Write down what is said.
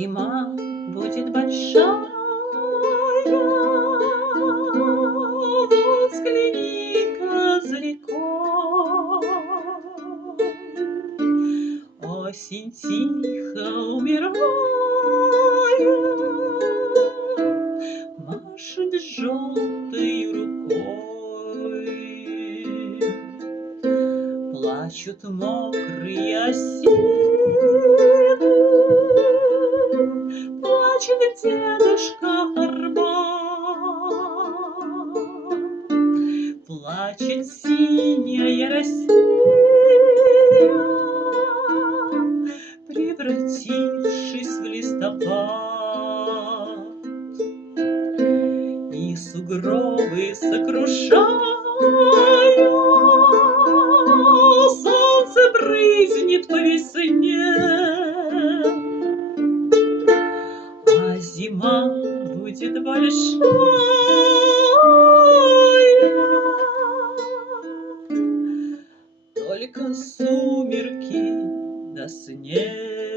Зима будет большая, взгляни козырьком. Осень тихо умирает, машет желтой рукой. Плачут мокрые осины, плачет дедушка Арбат, плачет синяя Россия, превратившись в листопад. И сугробы сокрушая, солнце брызнет по весне, а зима будет большая, только сумерки да снег.